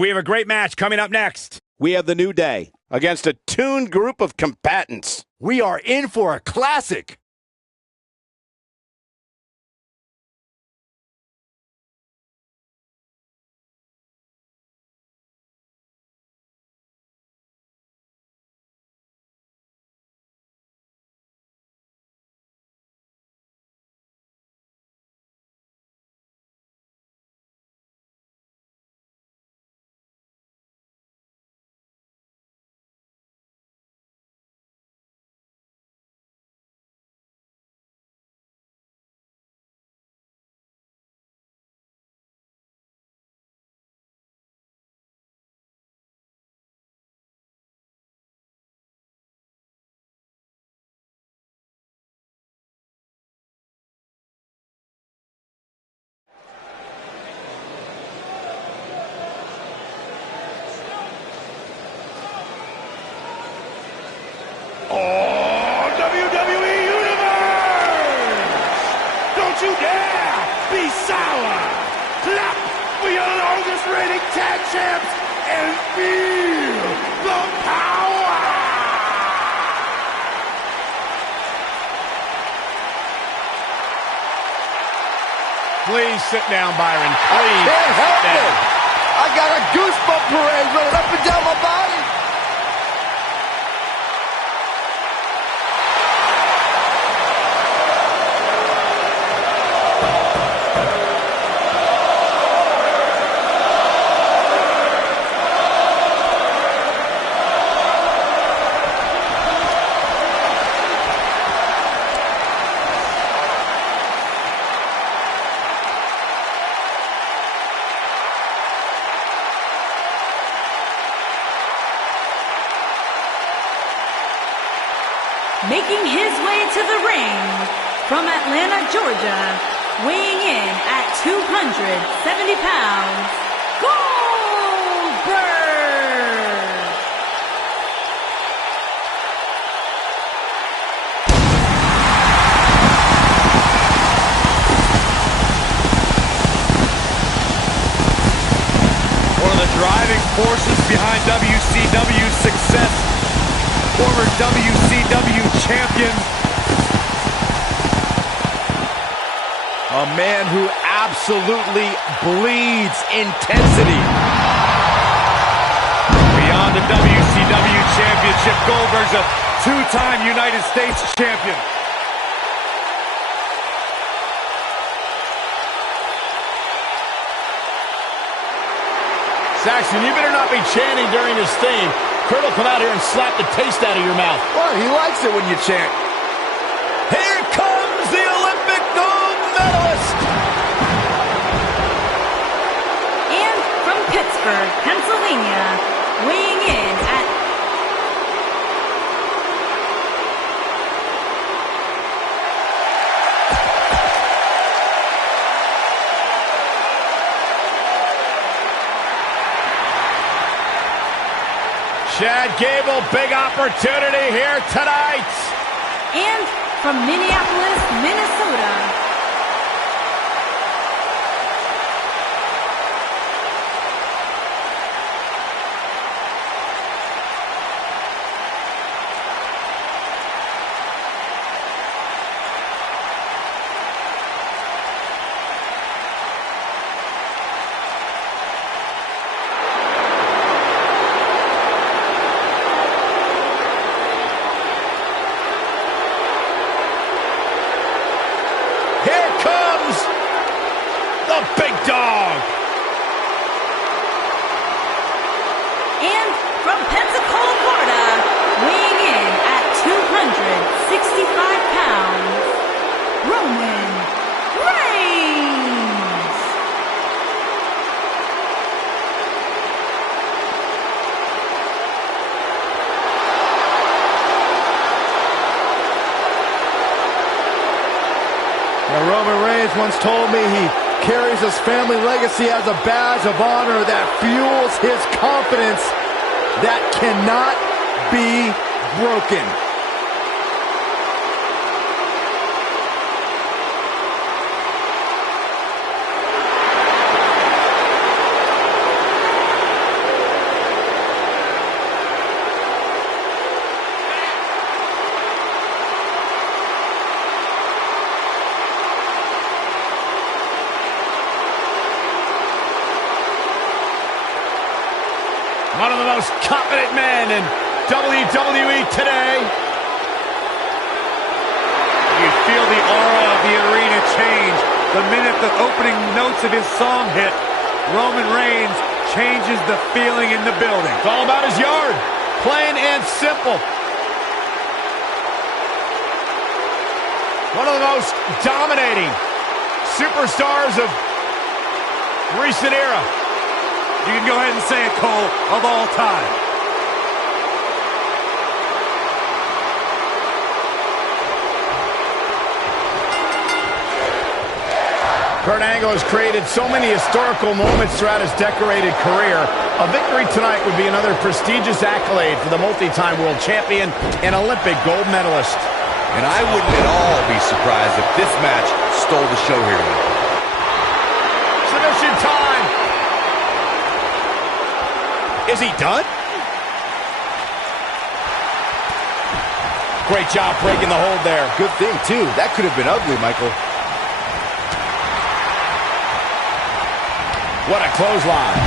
We have a great match coming up next. We have the New Day against a tuned group of combatants. We are in for a classic. WWE Universe! Don't you dare be sour! Clap for your longest reigning tag champs and feel the power! Please sit down, Byron. Please. Can't help it. I got a goosebump parade running up and down my body. Making his way to the ring from Atlanta, Georgia, weighing in at 270 pounds, Goldberg! One of the driving forces behind WCW's success. Former WCW champion. A man who absolutely bleeds intensity. Beyond the WCW championship, Goldberg's a two-time United States champion. Saxton, you better not be chanting during this theme. Kurt will come out here and slap the taste out of your mouth. What? He likes it when you chant. Here comes the Olympic gold medalist. And from Pittsburgh, Pennsylvania, weighing in at Chad Gable, big opportunity here tonight. and from Minneapolis, Minnesota, Here comes the big dog. and from Pensacola, Florida, weighing in at 265 pounds, Roman Reigns. Now, Roman Reigns once told me he carries his family legacy as a badge of honor that fuels his confidence that cannot be broken. One of the most confident men in WWE today. You feel the aura of the arena change the minute the opening notes of his song hit. Roman Reigns changes the feeling in the building. It's all about his yard. Plain and simple. One of the most dominating superstars of recent era. You can go ahead and say it, Cole, of all time. Kurt Angle has created so many historical moments throughout his decorated career. A victory tonight would be another prestigious accolade for the multi-time world champion and Olympic gold medalist. And I wouldn't at all be surprised if this match stole the show here tonight. Submission time. Is he done? Great job breaking the hold there. Good thing, too. That could have been ugly, Michael. What a clothesline.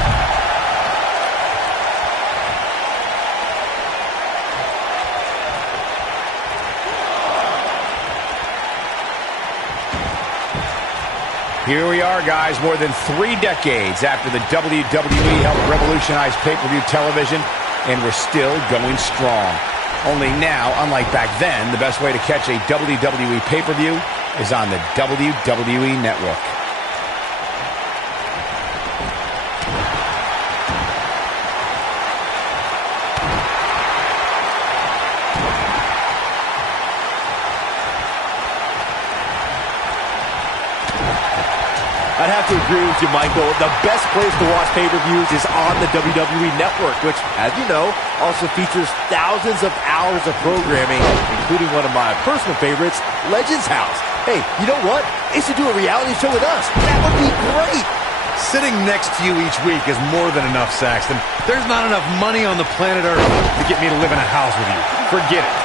Here we are, guys, more than 3 decades after the WWE helped revolutionize pay-per-view television, and we're still going strong. Only now, unlike back then, the best way to catch a WWE pay-per-view is on the WWE Network. I'd have to agree with you, Michael. The best place to watch pay-per-views is on the WWE Network, which, as you know, also features thousands of hours of programming, including one of my personal favorites, Legends House. Hey, you know what? They should do a reality show with us. That would be great. Sitting next to you each week is more than enough, Saxton. There's not enough money on the planet Earth to get me to live in a house with you. Forget it.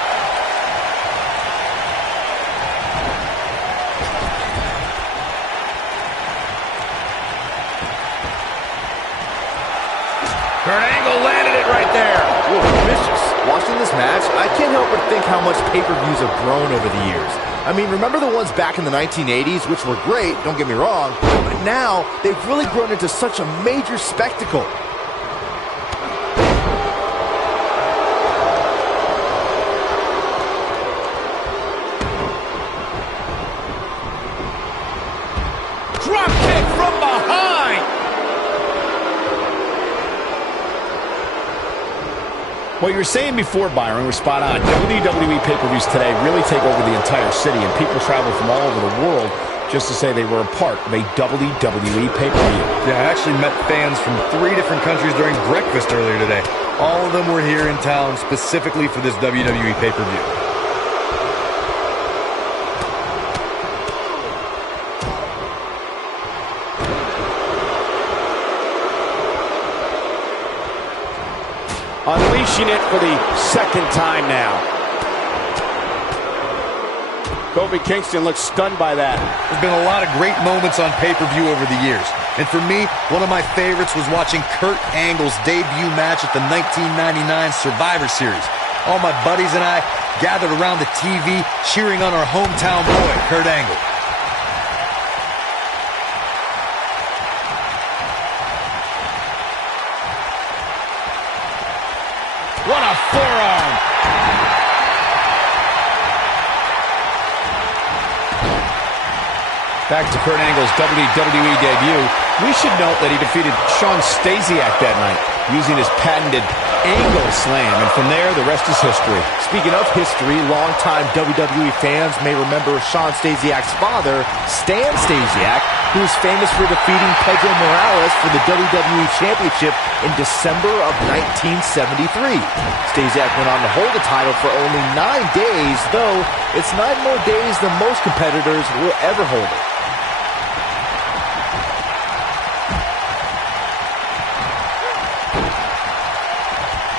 Kurt Angle landed it right there. Whoa, vicious. Watching this match, I can't help but think how much pay-per-views have grown over the years. I mean, remember the ones back in the 1980s, which were great, don't get me wrong, but now they've really grown into such a major spectacle. Drop kick from behind. What you were saying before, Byron, was spot on. WWE pay-per-views today really take over the entire city, and people travel from all over the world just to say they were a part of a WWE pay-per-view. Yeah, I actually met fans from 3 different countries during breakfast earlier today. All of them were here in town specifically for this WWE pay-per-view. Unleashing it for the second time now. Kofi Kingston looks stunned by that. There's been a lot of great moments on pay-per-view over the years. And for me, one of my favorites was watching Kurt Angle's debut match at the 1999 Survivor Series. All my buddies and I gathered around the TV cheering on our hometown boy, Kurt Angle. What a forearm. Back to Kurt Angle's WWE debut. We should note that he defeated Shawn Stasiak that night using his patented Angle Slam, and from there, the rest is history. Speaking of history, longtime WWE fans may remember Shawn Stasiak's father, Stan Stasiak, who is famous for defeating Pedro Morales for the WWE Championship in December of 1973. Stasiak went on to hold the title for only 9 days, though it's 9 more days than most competitors will ever hold it.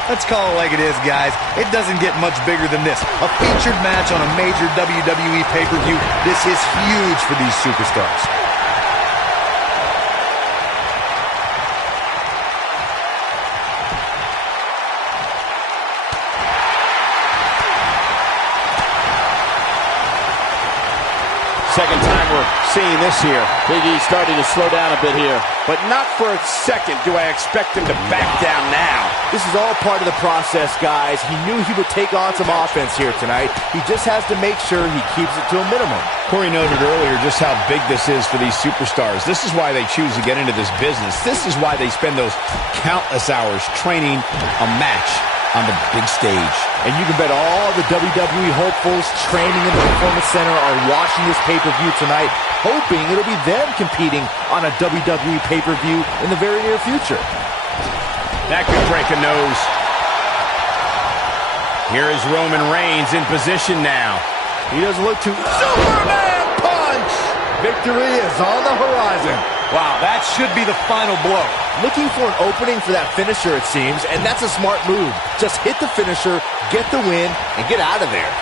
Let's call it like it is, guys. It doesn't get much bigger than this. A featured match on a major WWE pay-per-view. This is huge for these superstars. Second time we're seeing this here. Big E starting to slow down a bit here. But not for a second do I expect him to back down now. This is all part of the process, guys. He knew he would take on some offense here tonight. He just has to make sure he keeps it to a minimum. Corey noted earlier just how big this is for these superstars. This is why they choose to get into this business. This is why they spend those countless hours training a match on the big stage. And you can bet all the WWE hopefuls training in the Performance Center are watching this pay-per-view tonight, hoping it'll be them competing on a WWE pay-per-view in the very near future. That could break a nose. Here is Roman Reigns in position now. He doesn't look too... Superman punch! Victory is on the horizon. Wow, that should be the final blow. Looking for an opening for that finisher, it seems, and that's a smart move. Just hit the finisher, get the win, and get out of there.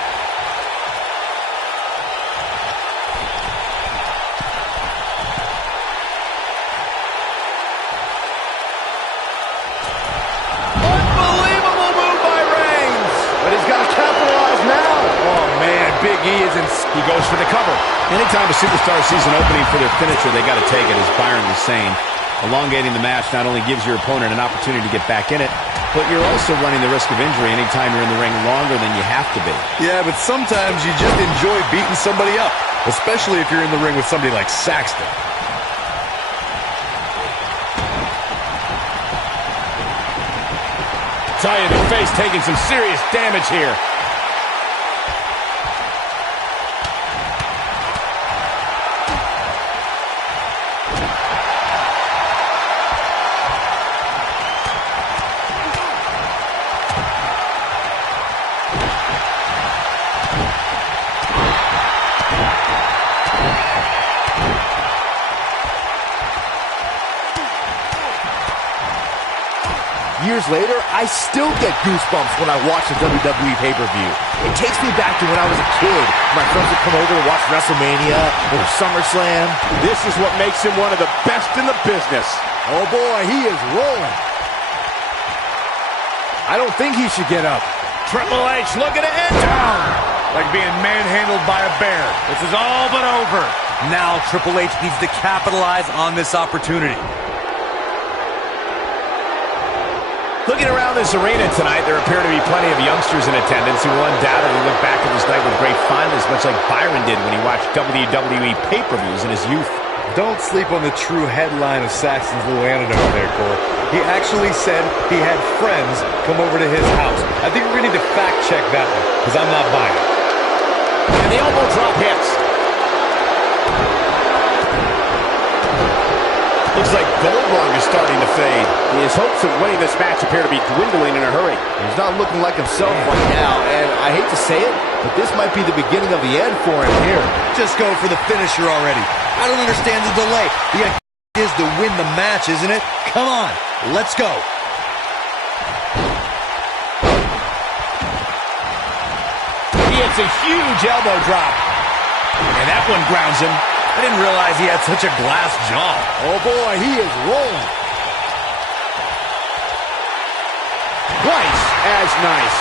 Unbelievable move by Reigns! But he's got to capitalize now. Oh, man, Big E is in... He goes for the cover. Anytime a superstar sees an opening for their finisher, they got to take it, as Byron was saying. Elongating the match not only gives your opponent an opportunity to get back in it, but you're also running the risk of injury anytime you're in the ring longer than you have to be. Yeah, but sometimes you just enjoy beating somebody up, especially if you're in the ring with somebody like Saxton. Tie in the face, taking some serious damage here. Years later, I still get goosebumps when I watch a WWE pay-per-view. It takes me back to when I was a kid. My friends would come over to watch WrestleMania or SummerSlam. This is what makes him one of the best in the business. Oh boy, he is rolling. I don't think he should get up. Triple H looking to end down. Like being manhandled by a bear. This is all but over. Now Triple H needs to capitalize on this opportunity. Looking around this arena tonight, there appear to be plenty of youngsters in attendance who will undoubtedly look back at this night with great fondness, much like Byron did when he watched WWE pay-per-views in his youth. Don't sleep on the true headline of Saxton's little anecdote there, Cole. He actually said he had friends come over to his house. I think we're going to need to fact-check that one, because I'm not buying it. And the elbow drop hits. Looks like Goldberg is starting to fade. His hopes of winning this match appear to be dwindling in a hurry. He's not looking like himself right now, and I hate to say it, but this might be the beginning of the end for him here. Just go for the finisher already. I don't understand the delay. The idea is to win the match, isn't it? Come on, let's go. He hits a huge elbow drop. And that one grounds him. I didn't realize he had such a glass jaw. Oh boy, he is rolling. Twice as nice.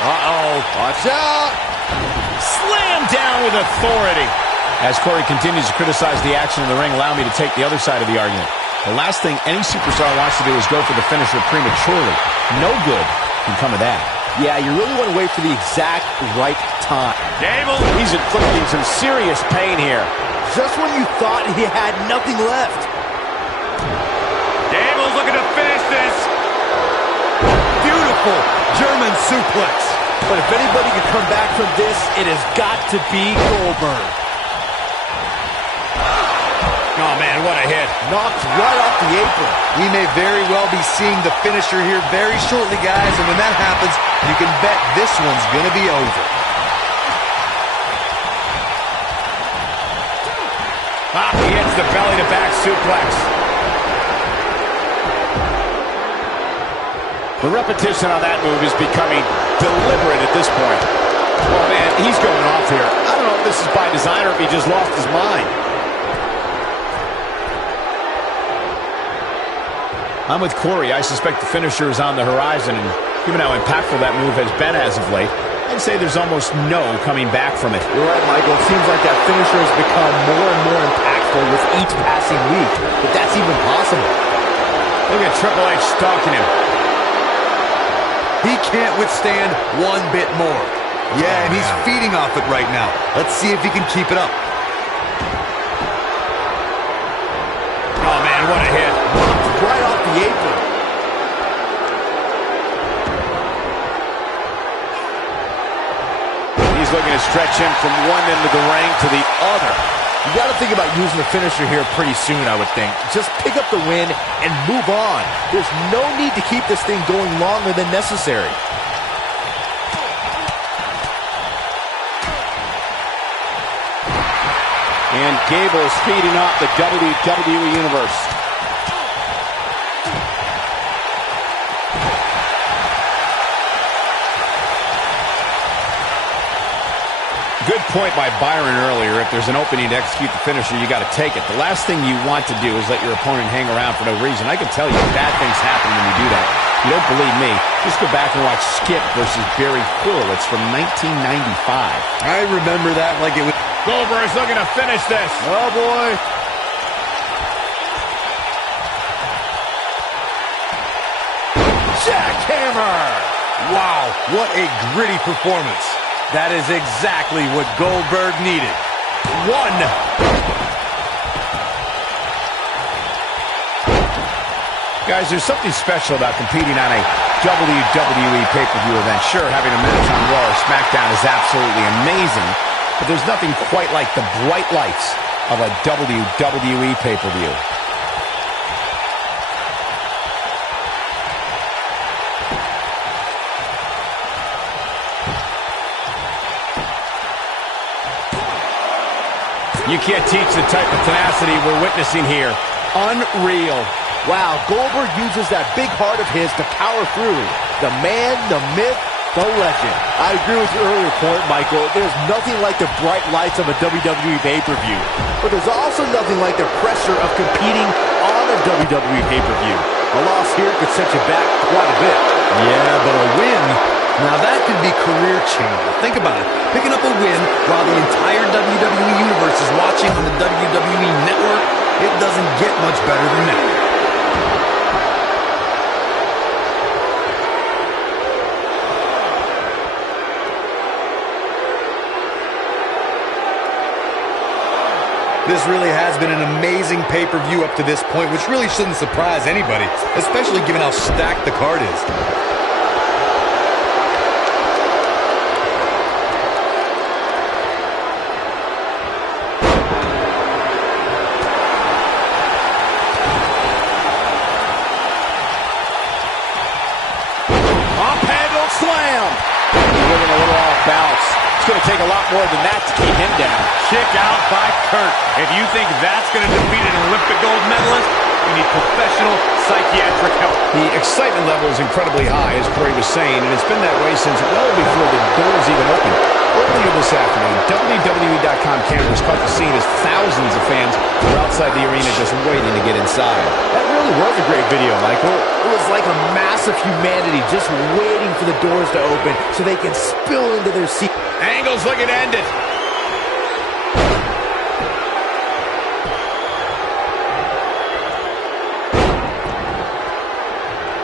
Uh-oh, watch out. Slam down with authority. As Corey continues to criticize the action in the ring, allow me to take the other side of the argument. The last thing any superstar wants to do is go for the finisher prematurely. No good can come of that. Yeah, you really want to wait for the exact right time. Gable. He's inflicting some serious pain here. Just when you thought he had nothing left. Gable's looking to finish this. Beautiful German suplex. But if anybody can come back from this, it has got to be Goldberg. Oh, man, what a hit. Knocked right off the apron. We may very well be seeing the finisher here very shortly, guys, and when that happens, you can bet this one's going to be over. He hits the belly-to-back suplex. The repetition on that move is becoming deliberate at this point. Oh, man, he's going off here. I don't know if this is by design or if he just lost his mind. I'm with Corey. I suspect the finisher is on the horizon, and given how impactful that move has been as of late, I'd say there's almost no coming back from it. You're right, Michael. It seems like that finisher has become more and more impactful with each passing week. But that's even possible. Look at Triple H stalking him. He can't withstand one bit more. Yeah, and he's feeding off it right now. Let's see if he can keep it up. Oh, man, what a hit. Right off the apron. He's looking to stretch him from one end of the ring to the other. You got to think about using the finisher here pretty soon, I would think. Just pick up the win and move on. There's no need to keep this thing going longer than necessary. And Gable is feeding off the WWE Universe. Good point by Byron earlier. If there's an opening to execute the finisher, you got to take it. The last thing you want to do is let your opponent hang around for no reason. I can tell you bad things happen when you do that. If you don't believe me, just go back and watch Skip versus Barry Horowitz from 1995. I remember that like it was... Goldberg's looking to finish this. Oh, boy. Jackhammer. Wow, what a gritty performance. That is exactly what Goldberg needed. One. Guys, there's something special about competing on a WWE pay-per-view event. Sure, having a match on Raw or SmackDown is absolutely amazing, but there's nothing quite like the bright lights of a WWE pay-per-view. You can't teach the type of tenacity we're witnessing here. Unreal. Wow, Goldberg uses that big heart of his to power through. The man, the myth, the legend. I agree with your earlier point, Michael. There's nothing like the bright lights of a WWE pay-per-view. But there's also nothing like the pressure of competing on a WWE pay-per-view. A loss here could set you back quite a bit. Yeah, but a win, now that could be career-changing. Think about it. Picking up a win while the entire WWE Universe is watching on the WWE Network, it doesn't get much better than that. This really has been an amazing pay-per-view up to this point, which really shouldn't surprise anybody, especially given how stacked the card is. Off-handle slam. He's looking a little off balance. It's going to take a lot more than that to keep him down. Kick out by Kurt. If you think that's going to defeat an Olympic gold medalist, you need professional psychiatric help. The excitement level is incredibly high, as Corey was saying, and it's been that way since well before the doors even opened. Earlier this afternoon, WWE.com cameras caught the scene as thousands of fans were outside the arena just waiting to get inside. That really was a great video, Michael. It was like a mass of humanity just waiting for the doors to open so they can spill into their seat. Angle's looking to end it.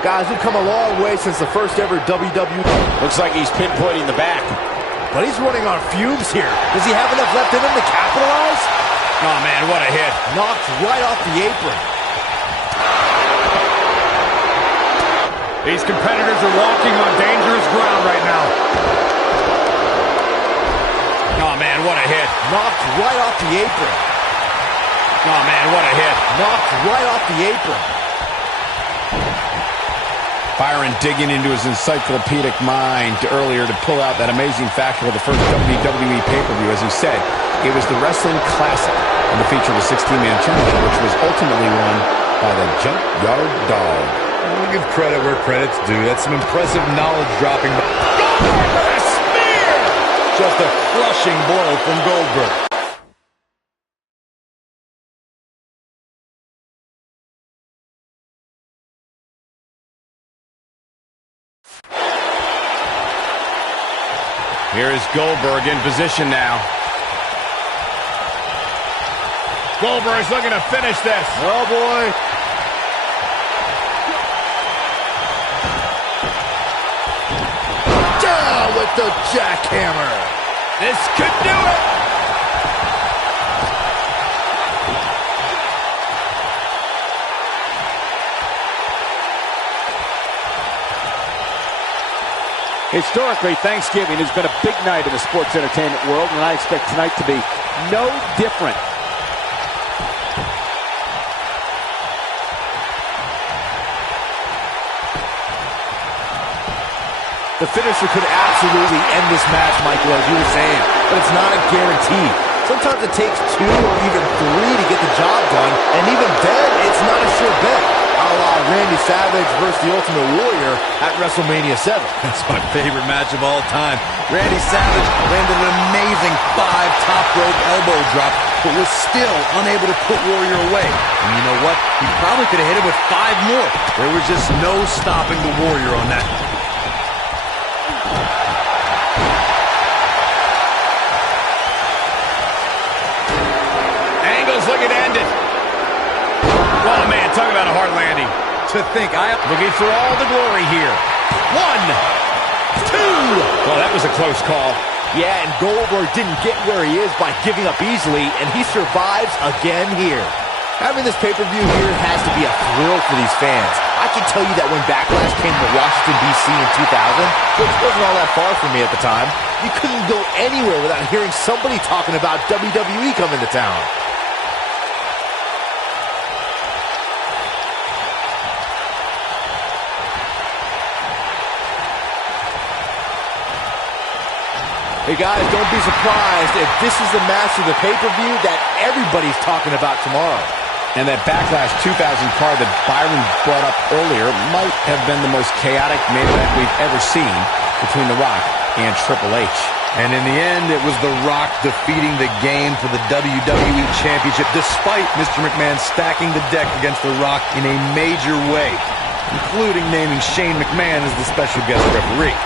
Guys, we've come a long way since the first ever WWE. Looks like he's pinpointing the back. But he's running on fumes here. Does he have enough left in him to capitalize? Oh, man, what a hit. Knocked right off the apron. These competitors are walking on dangerous ground right now. Oh, man, what a hit. Knocked right off the apron. Oh, man, what a hit. Knocked right off the apron. Byron digging into his encyclopedic mind earlier to pull out that amazing fact of the first WWE pay-per-view. As he said, it was the Wrestling Classic and it featured a 16-man tournament, which was ultimately won by the Junkyard Dog. We'll give credit where credit's due. That's some impressive knowledge dropping. Goldberg with a spear! Just a crushing blow from Goldberg. Here is Goldberg in position now. Goldberg's looking to finish this. Oh, boy. Down with the jackhammer. This could do it. Historically, Thanksgiving has been a big night in the sports entertainment world, and I expect tonight to be no different. The finisher could absolutely end this match, Michael, as you were saying, but it's not a guarantee. Sometimes it takes 2 or even 3 to get the job done, and even then, it's not a sure bet. A la Randy Savage versus the Ultimate Warrior at WrestleMania 7. That's my favorite match of all time. Randy Savage landed an amazing 5 top rope elbow drop, but was still unable to put Warrior away. And you know what? He probably could have hit him with 5 more. There was just no stopping the Warrior on that. Angle's looking to end it. Oh, man, talk about a hard landing. To think, Looking for all the glory here. 1, 2. Well, that was a close call. Yeah, and Goldberg didn't get where he is by giving up easily, and he survives again here. Having this pay-per-view here has to be a thrill for these fans. I can tell you that when Backlash came to Washington, D.C. in 2000, which wasn't all that far from me at the time, you couldn't go anywhere without hearing somebody talking about WWE coming to town. Hey guys, don't be surprised if this is the match of the pay-per-view that everybody's talking about tomorrow. And that Backlash 2000 card that Byron brought up earlier might have been the most chaotic main event we've ever seen between The Rock and Triple H. And in the end, it was The Rock defeating the game for the WWE Championship, despite Mr. McMahon stacking the deck against The Rock in a major way, including naming Shane McMahon as the special guest referee.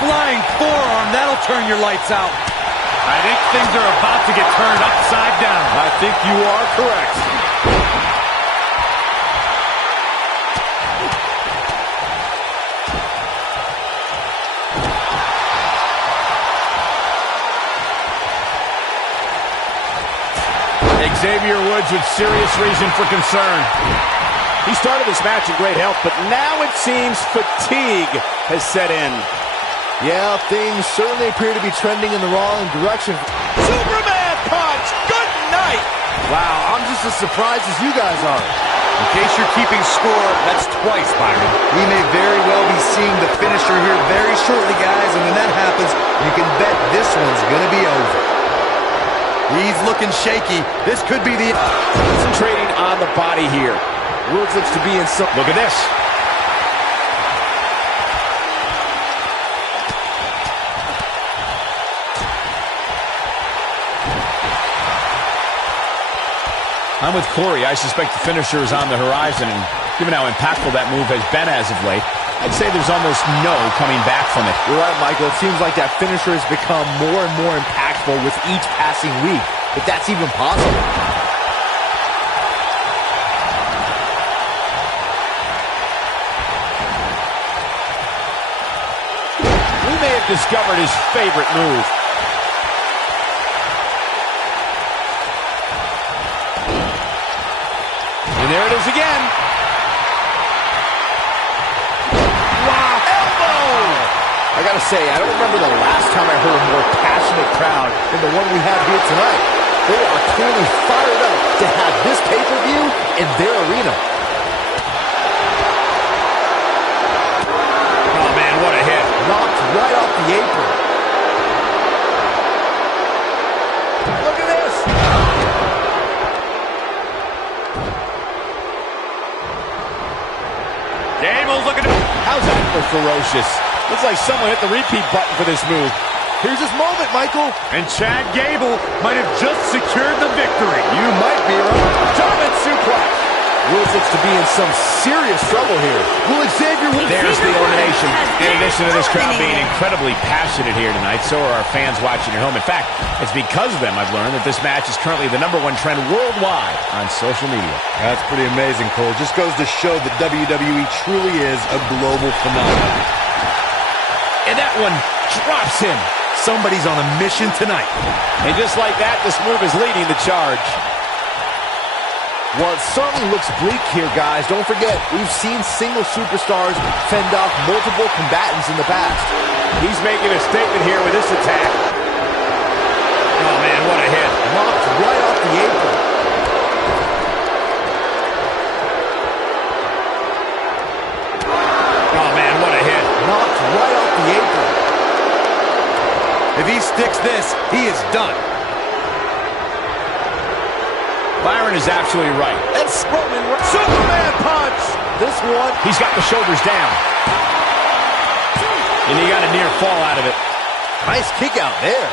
Flying forearm, that'll turn your lights out. I think things are about to get turned upside down. I think you are correct. Xavier Woods with serious reason for concern. He started this match in great health, but now it seems fatigue has set in. Yeah, things certainly appear to be trending in the wrong direction. Superman punch! Good night! Wow, I'm just as surprised as you guys are. In case you're keeping score, that's twice, Byron. We may very well be seeing the finisher here very shortly, guys, and when that happens, you can bet this one's going to be over. He's looking shaky. This could be the... Concentrating on the body here. Woods looks to be in some... Look at this. I'm with Corey. I suspect the finisher is on the horizon, and given how impactful that move has been as of late, I'd say there's almost no coming back from it. You're right, Michael. It seems like that finisher has become more and more impactful with each passing week, if that's even possible. We may have discovered his favorite move. And there it is again. Wow, elbow! I gotta say, I don't remember the last time I heard a more passionate crowd than the one we have here tonight. They are clearly fired up to have this pay-per-view in their arena. Oh, man, what a hit. Knocked right off the apron. Look at this! Gable's looking to... How's that for ferocious? Looks like someone hit the repeat button for this move. Here's his moment, Michael. And Chad Gable might have just secured the victory. You might be right. German suplex. Woods looks to be in some serious trouble here. Will Xavier... There's the elimination. In addition to this crowd being incredibly passionate here tonight, so are our fans watching at home. In fact, it's because of them I've learned that this match is currently the #1 trend worldwide on social media. That's pretty amazing, Cole. Just goes to show that WWE truly is a global phenomenon. And that one drops him. Somebody's on a mission tonight. And just like that, this move is leading the charge. Well, it certainly looks bleak here, guys. Don't forget, we've seen single superstars fend off multiple combatants in the past. He's making a statement here with this attack. Oh, man, what a hit. Knocked right off the apron. Oh, man, what a hit. Knocked right off the apron. If he sticks this, he is done. Byron is absolutely right. That's Superman punch. This one. He's got the shoulders down. And he got a near fall out of it. Nice kick out there.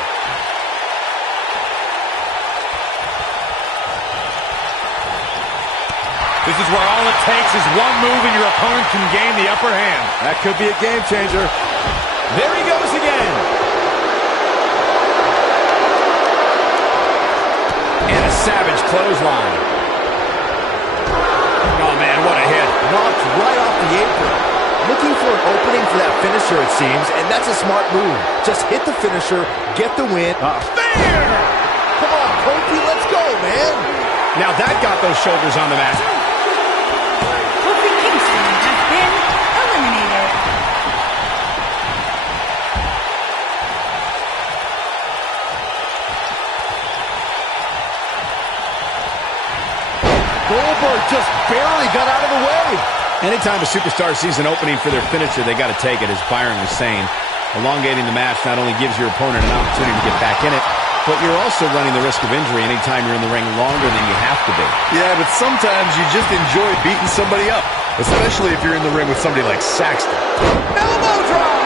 This is where all it takes is one move and your opponent can gain the upper hand. That could be a game changer. There he goes again. And a savage clothesline. Oh, man, what a hit. Knocked right off the apron. Looking for an opening for that finisher, it seems, and that's a smart move. Just hit the finisher, get the win. Fair! Come on, Kofi, let's go, man. Now that got those shoulders on the mat. Kofi Kingston has been eliminated. Goldberg just barely got out of the way. Anytime a superstar sees an opening for their finisher, they got to take it, as Byron was saying. Elongating the match not only gives your opponent an opportunity to get back in it, but you're also running the risk of injury anytime you're in the ring longer than you have to be. Yeah, but sometimes you just enjoy beating somebody up, especially if you're in the ring with somebody like Saxton. Elbow drop.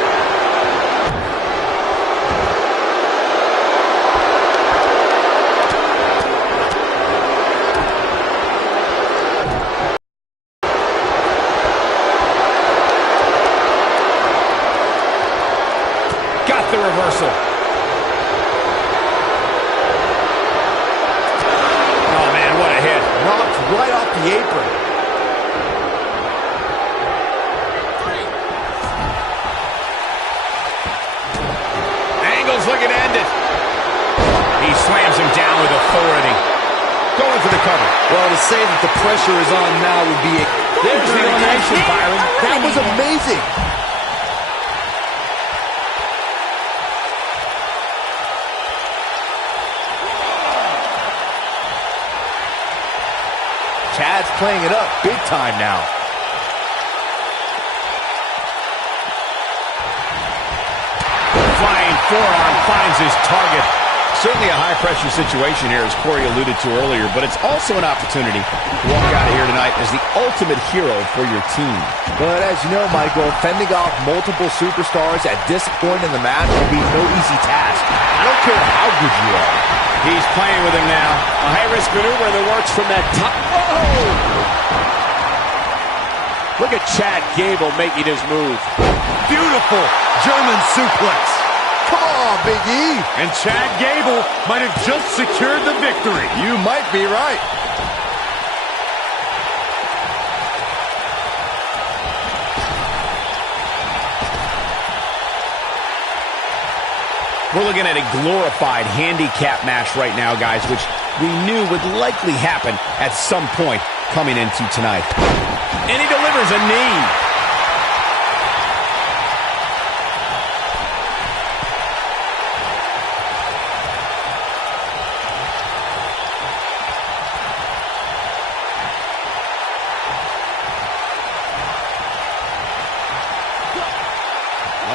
Got the reversal. Oh, man, what a hit. Knocked right off the apron. Angle's looking to end it. He slams him down with authority. Going for the cover. Well, to say that the pressure is on now would be... There's the elimination, Byron. That was amazing. Chad's playing it up big time now. Flying forearm finds his target. Certainly a high-pressure situation here, as Corey alluded to earlier, but it's also an opportunity to walk out of here tonight as the ultimate hero for your team. But as you know, Michael, fending off multiple superstars at this point in the match will be no easy task. I don't care how good you are. He's playing with him now. A high-risk maneuver that works from that top. Oh! Look at Chad Gable making his move. Beautiful German suplex. Come on, Big E. And Chad Gable might have just secured the victory. You might be right. We're looking at a glorified handicap match right now, guys, which we knew would likely happen at some point coming into tonight. And he delivers a knee.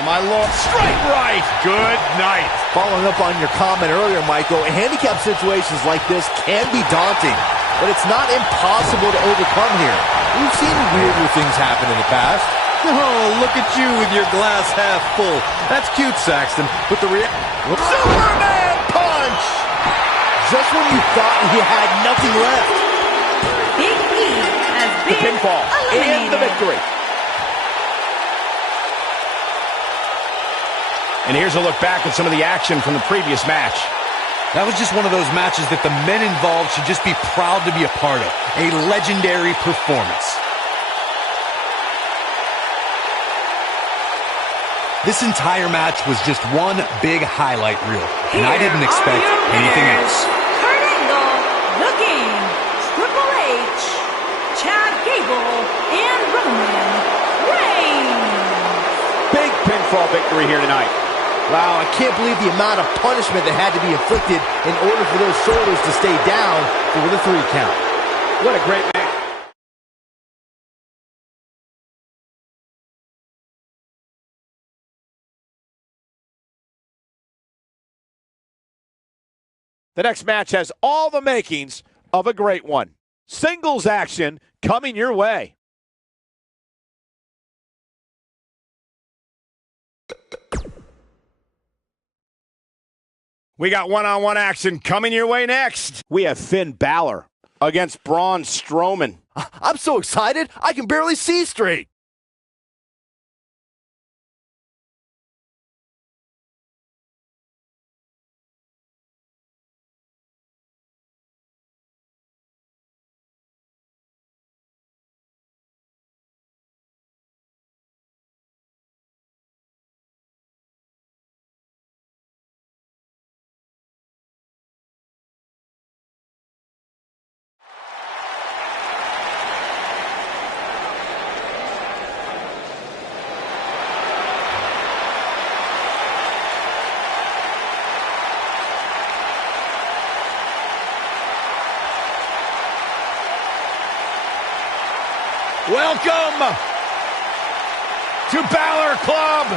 My Lord, straight right. Good night. Following up on your comment earlier, Michael, handicap situations like this can be daunting, but it's not impossible to overcome here. We've seen weirder things happen in the past. Oh, look at you with your glass half full. That's cute, Saxton, but the Superman punch! Just when you thought he had nothing left. Big E has the pinfall and the victory. And here's a look back at some of the action from the previous match. That was just one of those matches that the men involved should just be proud to be a part of. A legendary performance. This entire match was just one big highlight reel, and I didn't expect anything else. Kurt Angle, The King, Triple H, Chad Gable, and Roman Reigns. Big pinfall victory here tonight. Wow, I can't believe the amount of punishment that had to be inflicted in order for those shoulders to stay down for the 3 count. What a great match. The next match has all the makings of a great one. Singles action coming your way. We got one-on-one action coming your way next. We have Finn Balor against Braun Strowman. I'm so excited, I can barely see straight. Welcome to Balor Club.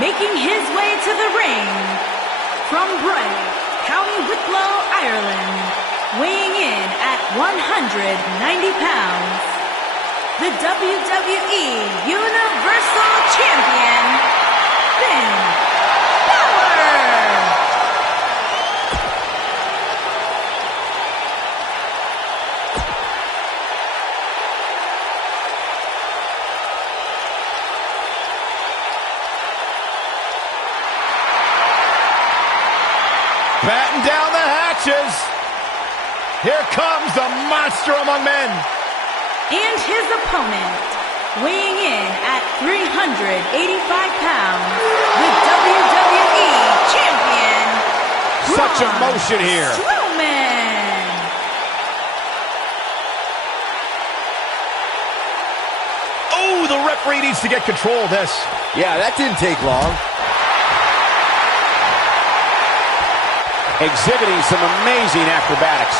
Making his way to the ring from Bray, County Wicklow, Ireland, weighing in at 190 pounds, the WWE Universal Champion, Finn Balor. Batten down the hatches. Here comes the monster among men. And his opponent, weighing in at 385 pounds, the WWE Champion, Such Braun emotion here. Strowman. Oh, the referee needs to get control of this. Yeah, that didn't take long. Exhibiting some amazing acrobatics.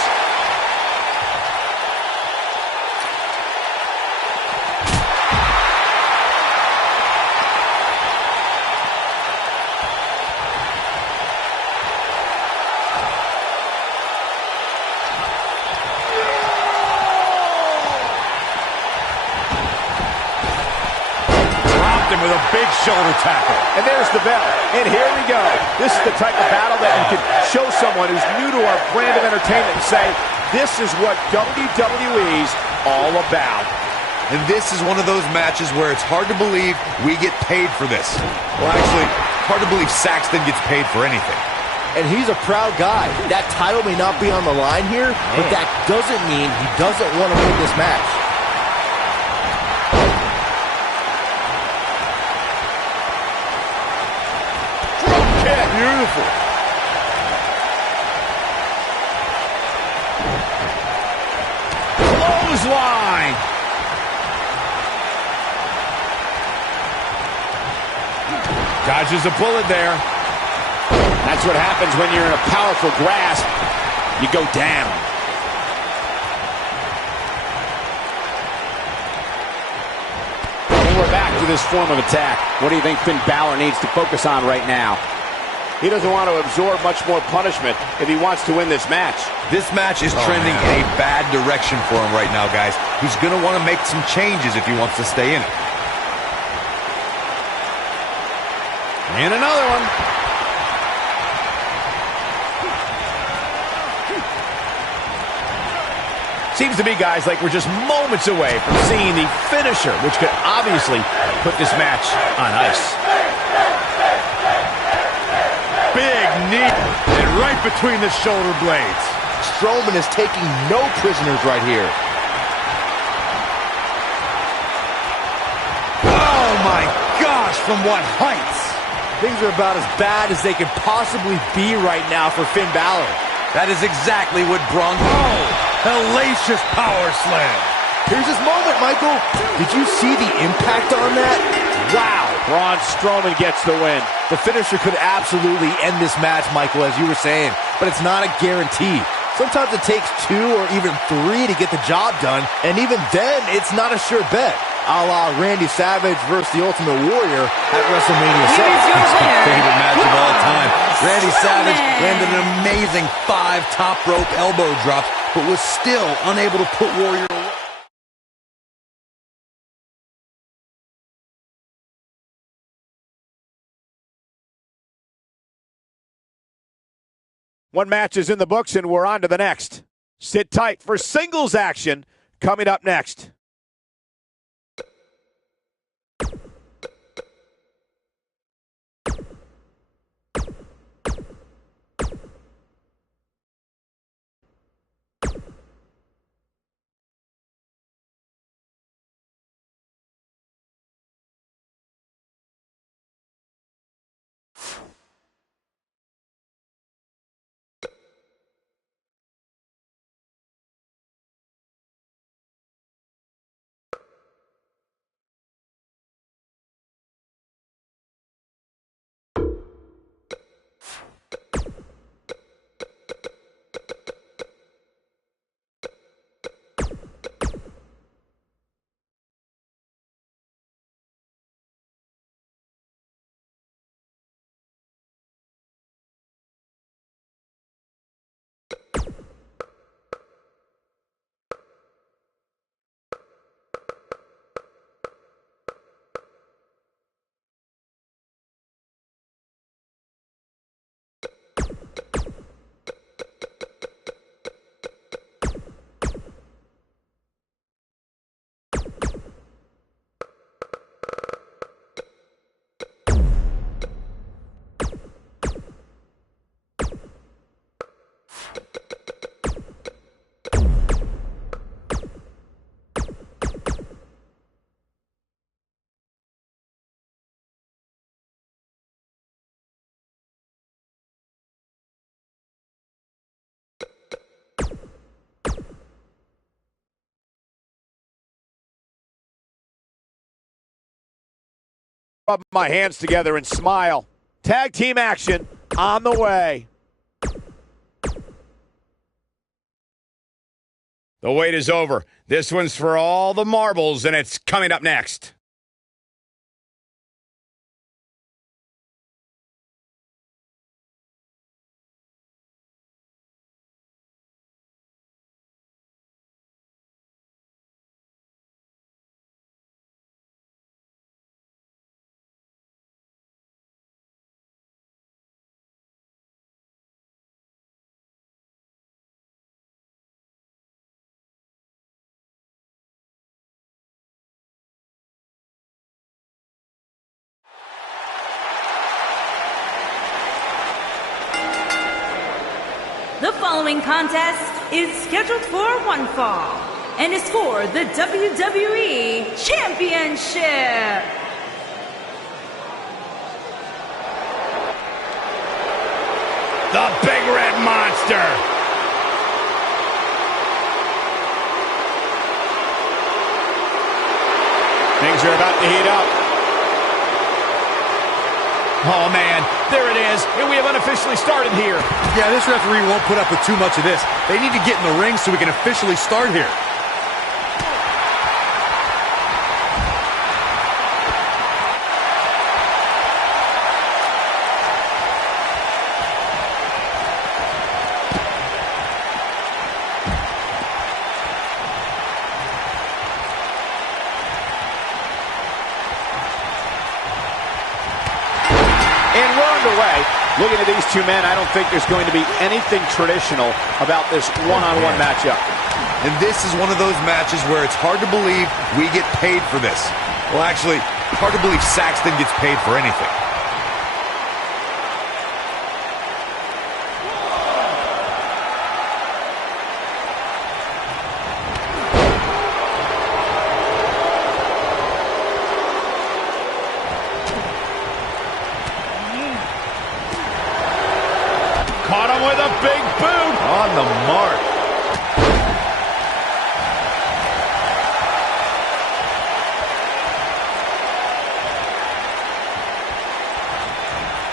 Dropped him with a big shoulder tackle. And there's the bell. And here we go. This is the type of battle that you can show someone who's new to our brand of entertainment and say, this is what WWE's all about. And this is one of those matches where it's hard to believe we get paid for this. Well, actually, hard to believe Saxton gets paid for anything. And he's a proud guy. That title may not be on the line here, but that doesn't mean he doesn't want to win this match. Beautiful. Clothesline. Dodges a bullet there. That's what happens when you're in a powerful grasp. You go down. And we're back to this form of attack. What do you think Finn Balor needs to focus on right now? He doesn't want to absorb much more punishment if he wants to win this match. This match is trending in a bad direction for him right now, guys. He's going to want to make some changes if he wants to stay in it. And another one. Seems to be, guys, like we're just moments away from seeing the finisher, which could obviously put this match on ice. Big knee, and right between the shoulder blades. Strowman is taking no prisoners right here. Oh my gosh, from what heights? Things are about as bad as they could possibly be right now for Finn Balor. That is exactly what Braun... Hellacious power slam. Here's his moment, Michael. Did you see the impact on that? Wow. Braun Strowman gets the win. The finisher could absolutely end this match, Michael, as you were saying, but it's not a guarantee. Sometimes it takes 2 or even 3 to get the job done, and even then, it's not a sure bet. A la Randy Savage versus the Ultimate Warrior at WrestleMania 6. Here's your winner, Favorite match of all time. Randy Savage landed an amazing 5 top rope elbow drops, but was still unable to put Warrior away. One match is in the books, and we're on to the next. Sit tight for singles action coming up next. Rub my hands together and smile. Tag team action on the way. The wait is over. This one's for all the marbles, and it's coming up next. The following contest is scheduled for one fall and is for the WWE Championship. The Big Red Monster. Things are about to heat up. Oh, man, there it is, and we have unofficially started here. Yeah, this referee won't put up with too much of this. They need to get in the ring so we can officially start here. way, looking at these two men, I don't think there's going to be anything traditional about this one-on-one matchup. And this is one of those matches where it's hard to believe we get paid for this. Well, actually, hard to believe Saxton gets paid for anything. Caught him with a big boot. On the mark.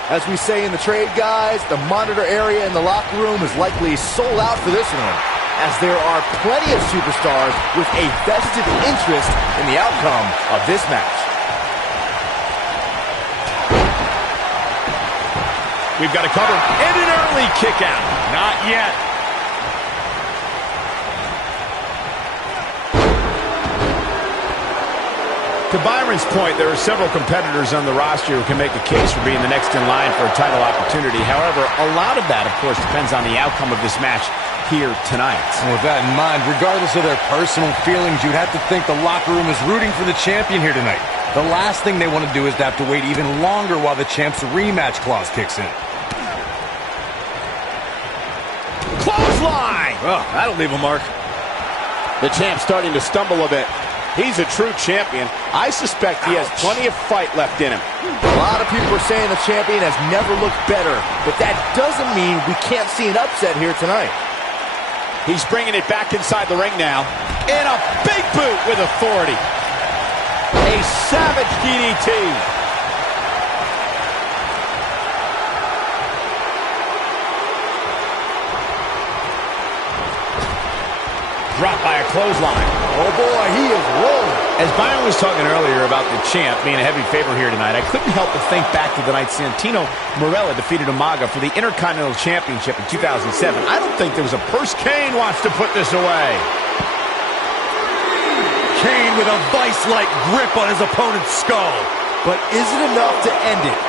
As we say in the trade, guys, the monitor area in the locker room is likely sold out for this one, as there are plenty of superstars with a vested interest in the outcome of this match. We've got a cover and an early kick out. Not yet. To Byron's point, there are several competitors on the roster who can make a case for being the next in line for a title opportunity. However, a lot of that, of course, depends on the outcome of this match here tonight. And with that in mind, regardless of their personal feelings, you'd have to think the locker room is rooting for the champion here tonight. The last thing they want to do is to have to wait even longer while the champ's rematch clause kicks in. Clothesline! Oh, that'll leave a mark. The champ starting to stumble a bit. He's a true champion. I suspect he has plenty of fight left in him. A lot of people are saying the champion has never looked better, but that doesn't mean we can't see an upset here tonight. He's bringing it back inside the ring now. And a big boot with authority. A savage DDT. Dropped by a clothesline. Oh boy, he is rolling. As Byron was talking earlier about the champ being a heavy favorite here tonight, I couldn't help but think back to the night Santino Marella defeated Umaga for the Intercontinental Championship in 2007. I don't think there was a purse. Kane wants to put this away. Kane with a vice-like grip on his opponent's skull. But is it enough to end it?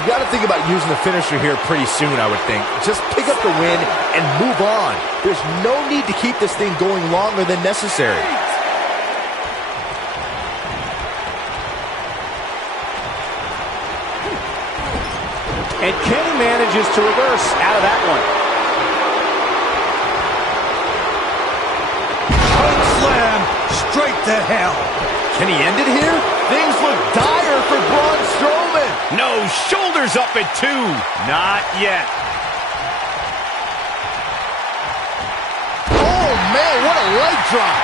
You got to think about using the finisher here pretty soon, I would think. Just pick up the win and move on. There's no need to keep this thing going longer than necessary. And Kenny manages to reverse out of that one. Choke slam straight to hell. Can he end it here? Things look dire for Braun Strowman. No, shoulders up at 2. Not yet. Oh, man, what a leg drop.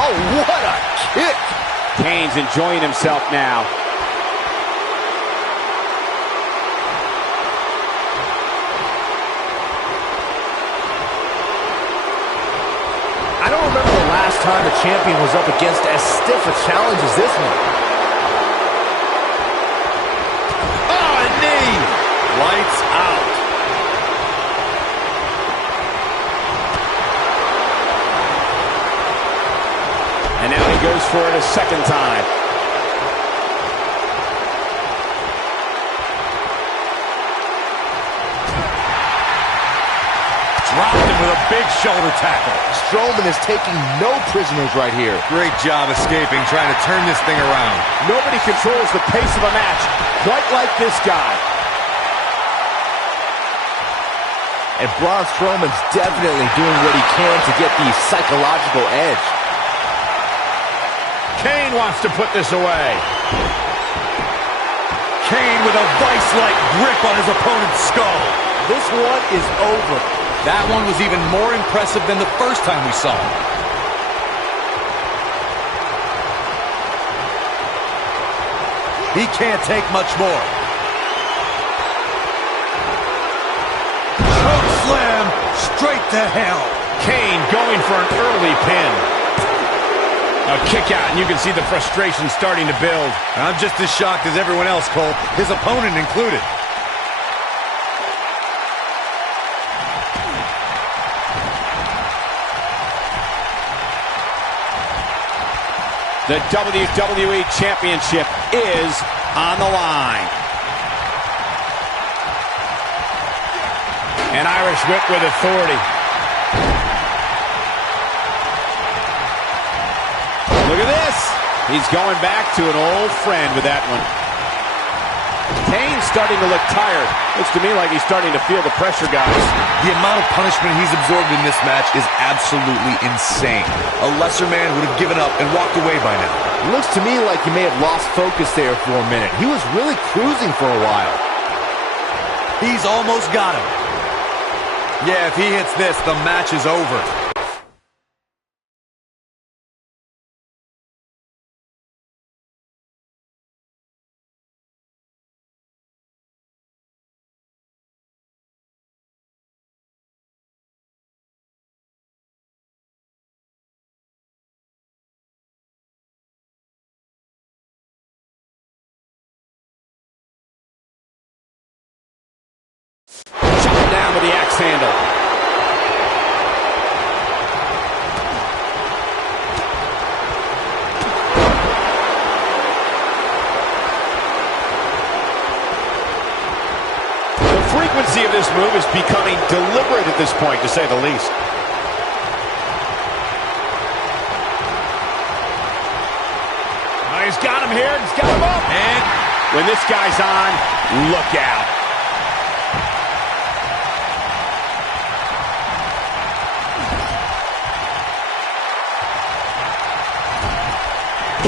Oh, what a kick. Kane's enjoying himself now. I don't remember the last time the champion was up against as stiff a challenge as this one. Oh, a knee. Lights out. And now he goes for it a second time. Dropped him with a big shoulder tackle. Strowman is taking no prisoners right here. Great job escaping, trying to turn this thing around. Nobody controls the pace of a match quite like this guy. And Braun Strowman's definitely doing what he can to get the psychological edge. Kane wants to put this away. Kane with a vice-like grip on his opponent's skull. This one is over. That one was even more impressive than the first time we saw him. He can't take much more. Choke slam straight to hell. Kane going for an early pin. A kick out, and you can see the frustration starting to build. I'm just as shocked as everyone else, Cole, his opponent included. The WWE Championship is on the line. An Irish whip with authority. Look at this. He's going back to an old friend with that one. Kane's starting to look tired. Looks to me like he's starting to feel the pressure, guys. The amount of punishment he's absorbed in this match is absolutely insane. A lesser man would have given up and walked away by now. It looks to me like he may have lost focus there for a minute. He was really cruising for a while. He's almost got him. Yeah, if he hits this, the match is over. Shot down with the axe handle. The frequency of this move is becoming deliberate at this point, to say the least. Oh, he's got him here. He's got him up. And when this guy's on, look out.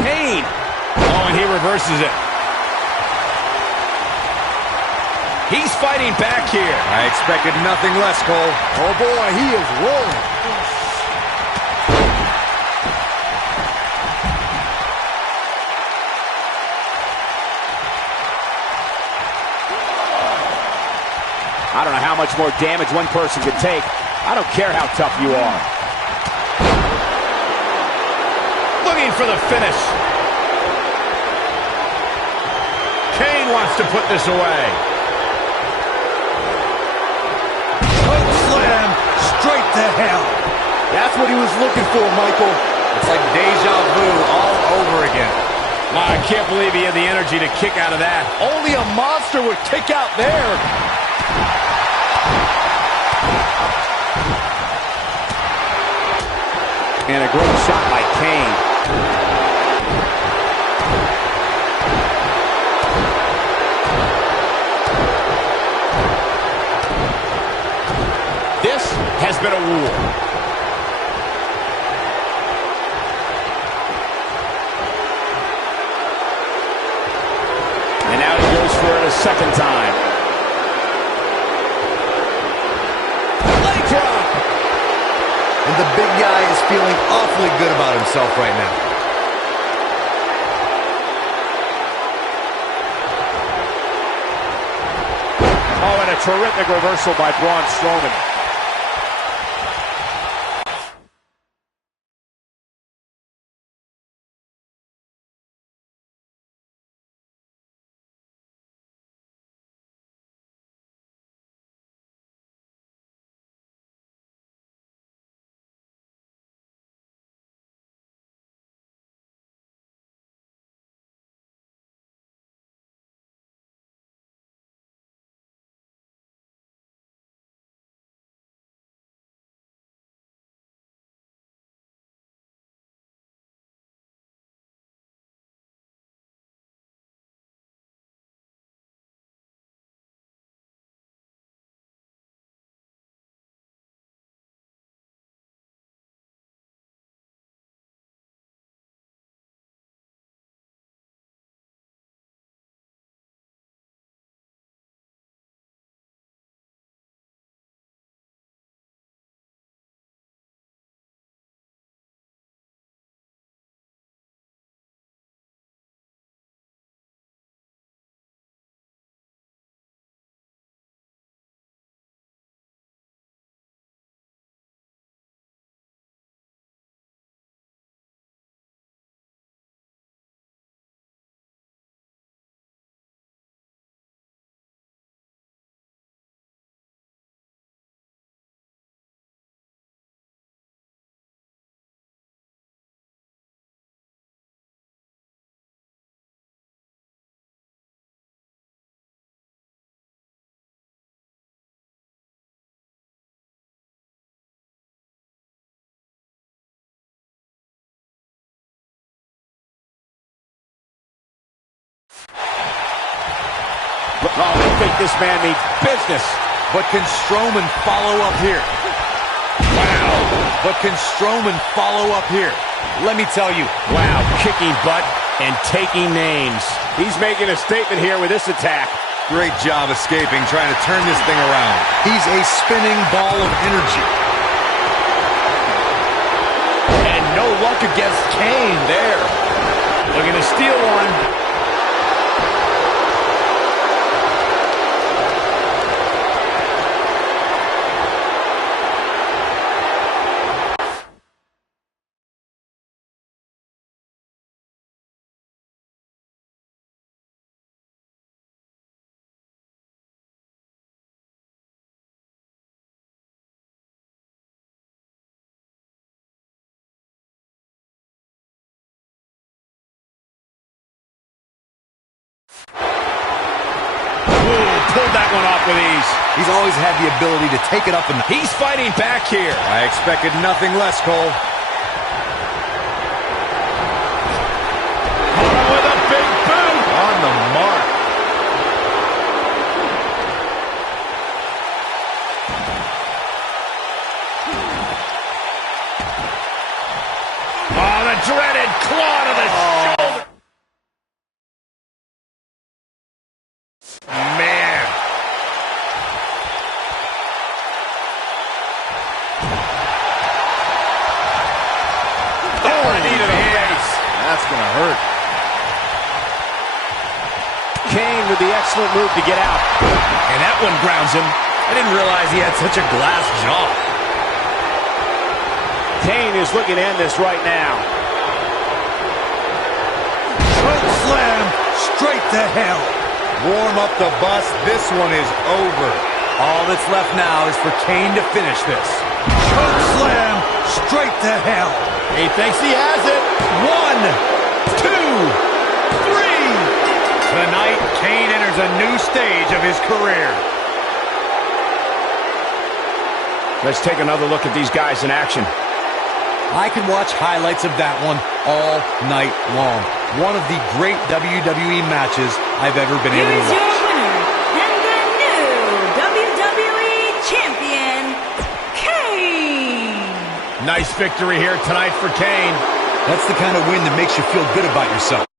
Kane. Oh, and he reverses it. He's fighting back here. I expected nothing less, Cole. Oh boy, he is rolling. I don't know how much more damage one person can take. I don't care how tough you are. Looking for the finish. Kane wants to put this away. Choke slam straight to hell. That's what he was looking for, Michael. It's like deja vu all over again. Wow, I can't believe he had the energy to kick out of that. Only a monster would kick out there. And a great shot by Kane. This has been a war. And now he goes for it a second time. Leg drop. And the big guy is feeling awfully good about himself right now. Oh, and a terrific reversal by Braun Strowman. Oh, they think this man means business. But can Strowman follow up here? Wow. But can Strowman follow up here? Let me tell you. Wow, kicking butt and taking names. He's making a statement here with this attack. Great job escaping, trying to turn this thing around. He's a spinning ball of energy. And no luck against Kane there. Looking to steal one. Pulled that one off with ease. He's always had the ability to take it up and He's fighting back here. I expected nothing less, Cole. With a big boot. On the mark. Oh, the dreaded claw to the shoulder. Man. Oh, knee to the face. That's going to hurt. Kane with the excellent move to get out. And that one grounds him. I didn't realize he had such a glass jaw. Kane is looking to end this right now. choke slam straight to hell. Warm up the bus. This one is over. All that's left now is for Kane to finish this. Choke slam straight to hell. He thinks he has it. 1, 2, 3. Tonight, Kane enters a new stage of his career. Let's take another look at these guys in action. I could watch highlights of that one all night long. One of the great WWE matches I've ever been able to Here's your watch. winner and the new WWE Champion, Kane. Nice victory here tonight for Kane. That's the kind of win that makes you feel good about yourself.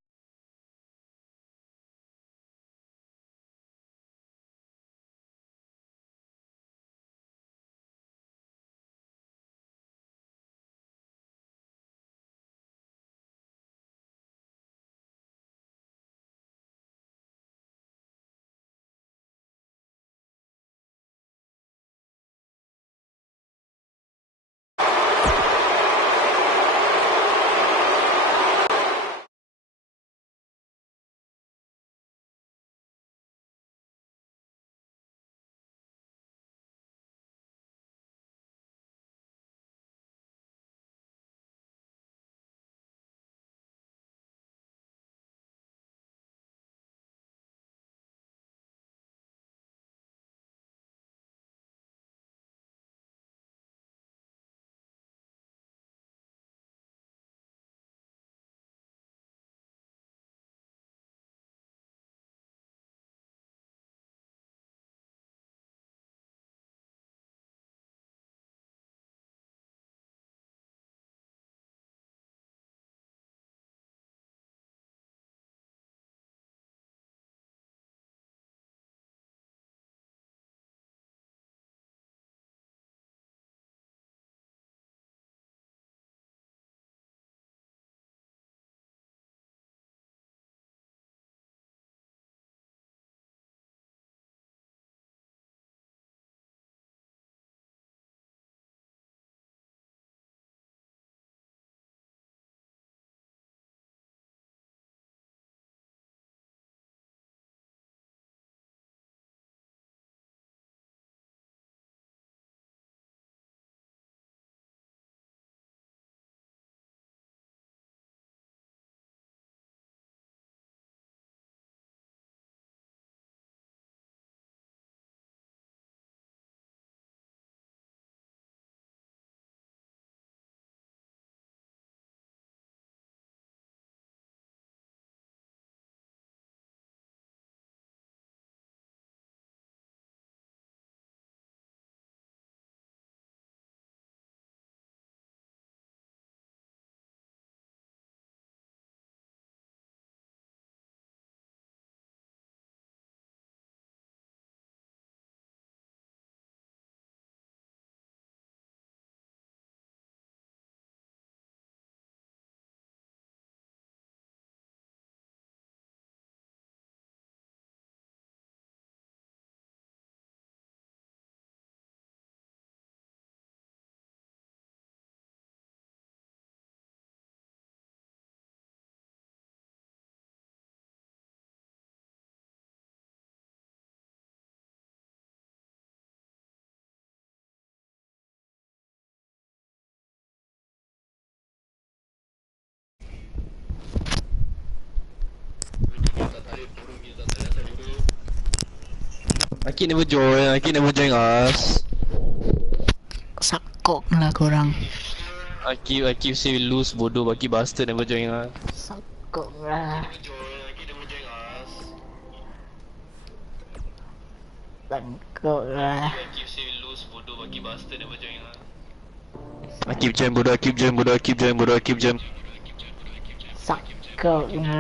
Aki never join us. Sakok lah korang. Aki say we lose bodoh, Aki bastard never join us. Sakok lah. Sakok lah. Aki say we lose bodoh, Aki bastard never join us. Akib join bodoh, Akib join bodoh, Akib join bodoh, Akib join. Sakok lah.